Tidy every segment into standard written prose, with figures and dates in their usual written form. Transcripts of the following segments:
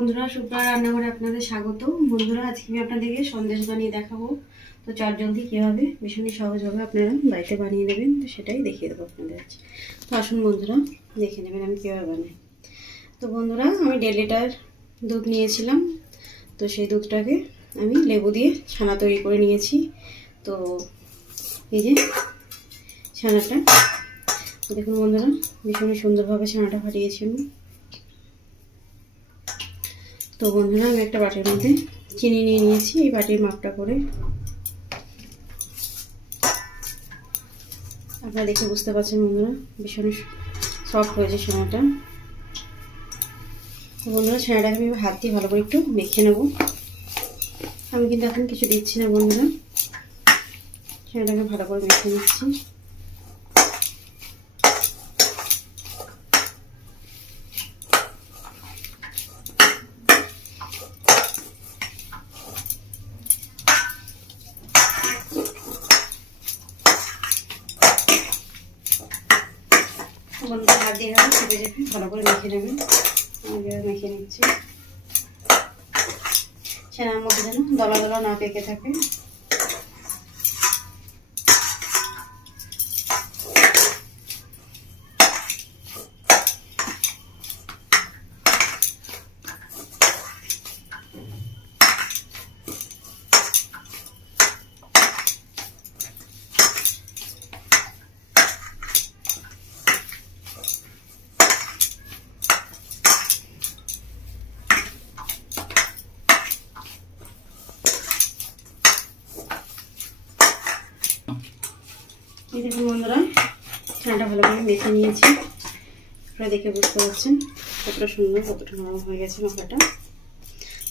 বন্ধুরা, শুক্লা রান্নাঘরে আপনাদের স্বাগত। বন্ধুরা, আজকে আমি আপনাদেরকে সন্দেশ বানিয়ে দেখাবো। তো চটজলদি কীভাবে ভীষণই সহজভাবে আপনারা বাড়িতে বানিয়ে নেবেন, তো সেটাই দেখিয়ে দেবো আপনাদের আজ। তো আসুন বন্ধুরা, দেখে নেবেন আমি কীভাবে বানাই। তো বন্ধুরা, আমি 1.5 লিটার দুধ নিয়েছিলাম। তো সেই দুধটাকে আমি লেবু দিয়ে ছানা তৈরি করে নিয়েছি। তো এই যে ছানাটা দেখুন বন্ধুরা, ভীষণই সুন্দরভাবে ছানাটা ফাটিয়েছি আমি। তো বন্ধুরা, আমি একটা বাটির মধ্যে চিনি নিয়ে নিয়েছি, এই বাটির মাপটা করে। আপনারা দেখে বুঝতে পারছেন বন্ধুরা, ভীষণ সফট হয়েছে ছানাটা। তো বন্ধুরা, ছানাটাকে আমি হাত দিয়ে ভালো করে একটু মেখে নেব। আমি কিন্তু এখন কিছু দিচ্ছি না বন্ধুরা, ছানাটাকে ভালো করে মেখে নিচ্ছি। বন্ধুরা, হাত দিয়ে চেপে চেপে ভালো করে মেখে নেবেন। আমি মেখে নিচ্ছি, ছানার মধ্যে যেন দলা দলা না পেকে থাকে। এই দেখুন বন্ধুরা, ছানাটা ভালো করে মেখে নিয়েছি। আপনারা দেখে বুঝতে পারছেন কতটা সুন্দর, কতটা নরম হয়ে গেছে মাখাটা।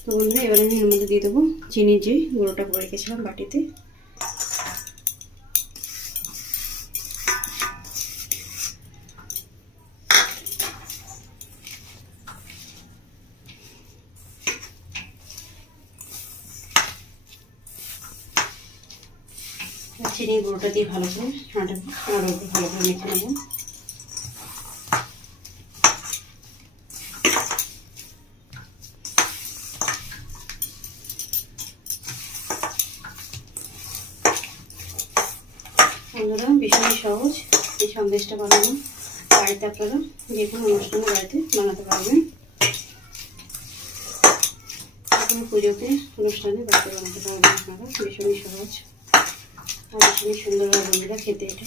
তো বন্ধুরা, এবারে আমি এর মধ্যে দিয়ে দেবো চিনির যে গুঁড়োটা করে রেখেছিলাম বাটিতে। চিনির গুঁড়োটা দিয়ে ভালো করে ছানাটাকে ভালো করে মেখে নেব। বন্ধুরা, ভীষণই সহজ এই সন্দেশটা বানানো। বাড়িতে আপনারা যে কোনো অনুষ্ঠানে বাড়িতে বানাতে পারবেন, যে কোনো পুজোতে অনুষ্ঠানে বাড়িতে বানাতে পারবেন আপনারা। ভীষণই সহজ আর ভীষণই সুন্দর হয় বন্ধুরা খেতে এটা।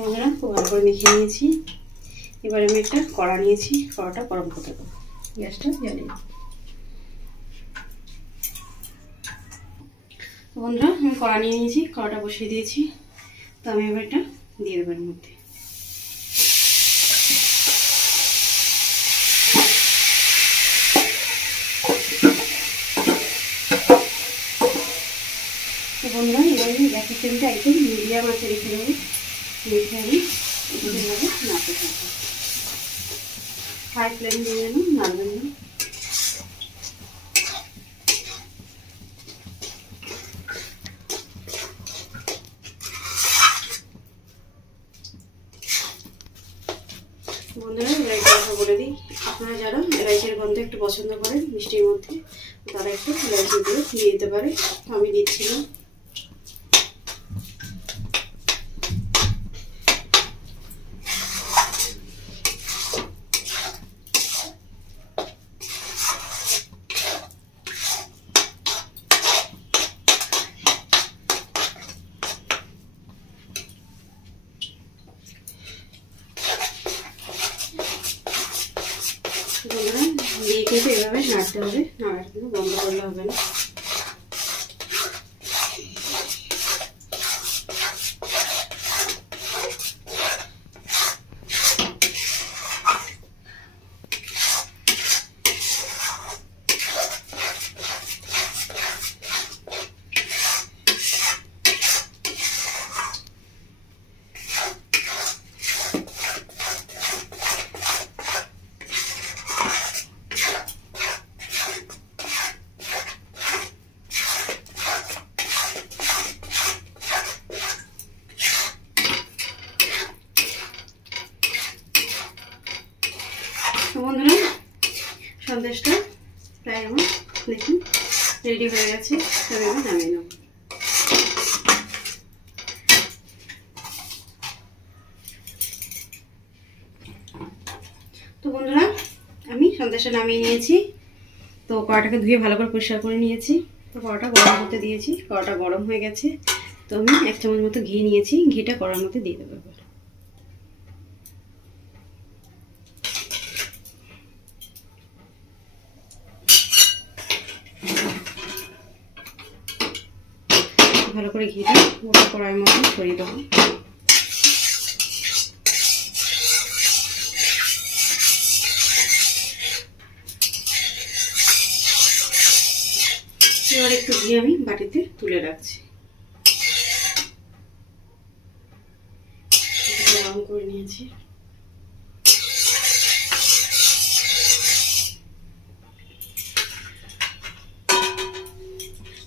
বন্ধুরা, খুব ভালো করে মেখে নিয়েছি। এবার আমি একটা কড়া নিয়েছি, কড়াটা গরম করতে দেবো, গ্যাসটা জ্বালিয়ে। বন্ধুরা, আমি কড়া নিয়ে নিয়েছি, কড়াটা বসিয়ে দিয়েছি। তো আমি এবার এটা দিয়ে দেবো এর মধ্যে। তো বন্ধুরা, এবার আমি গ্যাসের ফ্লেমটা একদম মিডিয়াম আঁচে রেখে দেবো। রেখে আমি এভাবে নাড়তে থাকবো। হাই ফ্লেম দিয়ে যেন নাড়বেন না। বন্ধুরা, এলাইচের কথা বলে দিই, আপনারা যারা এলাইচের গন্ধ একটু পছন্দ করেন মিষ্টির মধ্যে, তারা একটু এলাইচি দিয়ে দিতে পারে। আমি দিচ্ছি না। বন্ধুরা, দিয়ে কিন্তু এভাবে নাড়তে হবে, নাড়াটা কিন্তু বন্ধ করলে হবে না। রেডি হয়ে গেছে, তবে আমি নামিয়ে নেব। তো বন্ধুরা আমি সন্দেশটা নামিয়ে নিয়েছি। তো কড়াটাকে ধুয়ে ভালো করে পরিষ্কার করে নিয়েছি। তো কড়াটা গরম করতে দিয়েছি, কড়াটা গরম হয়ে গেছে। তো আমি 1 চামচ মতো ঘি নিয়েছি, ঘিটা কড়ার মধ্যে দিয়ে দেবো। ভালো করে ঘিটা গোটা কড়াইয়ের মধ্যে ছড়িয়ে দেবো। এবার একটু ঘি আমি বাটিতে তুলে রাখছি, গরম করে নিয়েছি।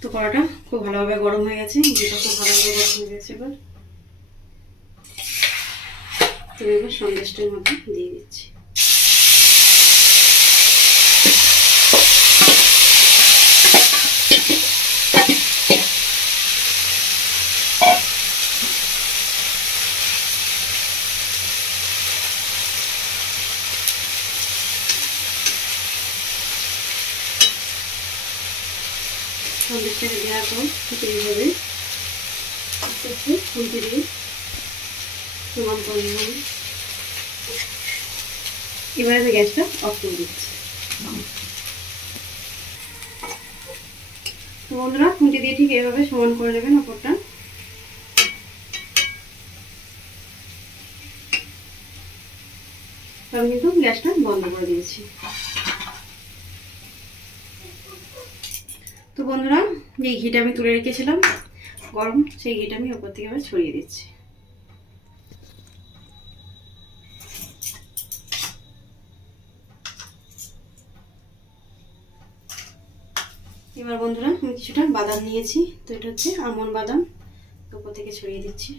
তো কড়াটা খুব ভালোভাবে গরম হয়ে গেছে, ঘিটা খুব ভালোভাবে গরম হয়ে গেছে। এবার সন্দেশটার মধ্যে দিয়ে দিচ্ছি। সন্দেশটাকে দেওয়ার পর এইভাবে একটু খুন্তি দিয়ে সমান করে নেব। এবার আমি গ্যাসটা অফ করে দিচ্ছি। তো বন্ধুরা খুন্তি দিয়ে ঠিক এইভাবে সমান করে নেবেন ওপরটা। আমি কিন্তু গ্যাসটা বন্ধ করে দিয়েছি। তো বন্ধুরা যে ঘিটা আমি তুলে রেখেছিলাম গরম, সেই ঘিটা আমি ওপর থেকে আবার ছড়িয়ে দিচ্ছি। এবার বন্ধুরা আমি কিছুটা বাদাম নিয়েছি, তো এটা হচ্ছে আমন্ড বাদাম, উপর থেকে ছড়িয়ে দিচ্ছি।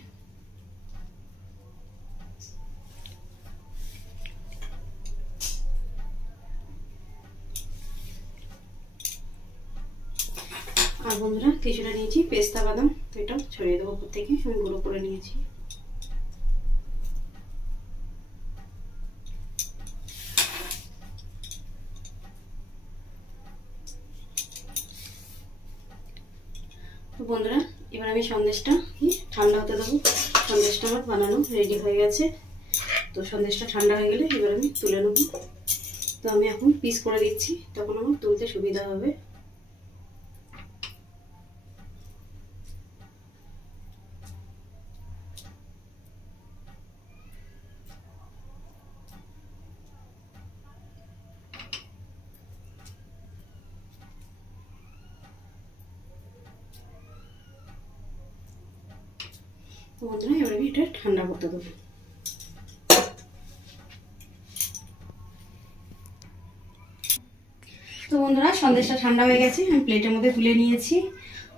আর বন্ধুরা কিছুটা নিয়েছি পেস্তা বাদাম, তো এটা ছড়িয়ে দেবো উপর থেকে, আমি গুঁড়ো করে নিয়েছি। তো বন্ধুরা এবার আমি সন্দেশটা ঠান্ডা হতে দেবো। সন্দেশটা আমার বানানো রেডি হয়ে গেছে। তো সন্দেশটা ঠান্ডা হয়ে গেলে এবার আমি তুলে নেব। তো আমি এখন পিস করে দিচ্ছি, তখন আমার তুলতে সুবিধা হবে। তো বন্ধুরা এবার আমি এটা ঠান্ডা করতে দেবো। তো বন্ধুরা সন্দেশটা ঠান্ডা হয়ে গেছে, আমি প্লেটের মধ্যে তুলে নিয়েছি।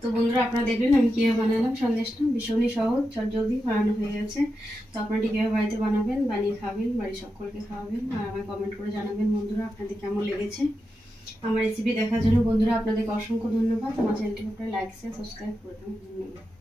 তো বন্ধুরা আপনারা দেখবেন আমি কীভাবে বানালাম সন্দেশটা, ভীষণই সহজ, চটজলদি বানানো হয়ে গেছে। তো আপনারা কীভাবে বাড়িতে বানাবেন, বানিয়ে খাবেন, বাড়ির সকলকে খাওয়াবেন, আর আমায় কমেন্ট করে জানাবেন বন্ধুরা আপনাদের কেমন লেগেছে। আমার রেসিপি দেখার জন্য বন্ধুরা আপনাদেরকে অসংখ্য ধন্যবাদ। আমার চ্যানেলটিকে আপনারা লাইক শেয়ার সাবস্ক্রাইব করে দেবেন। ধন্যবাদ।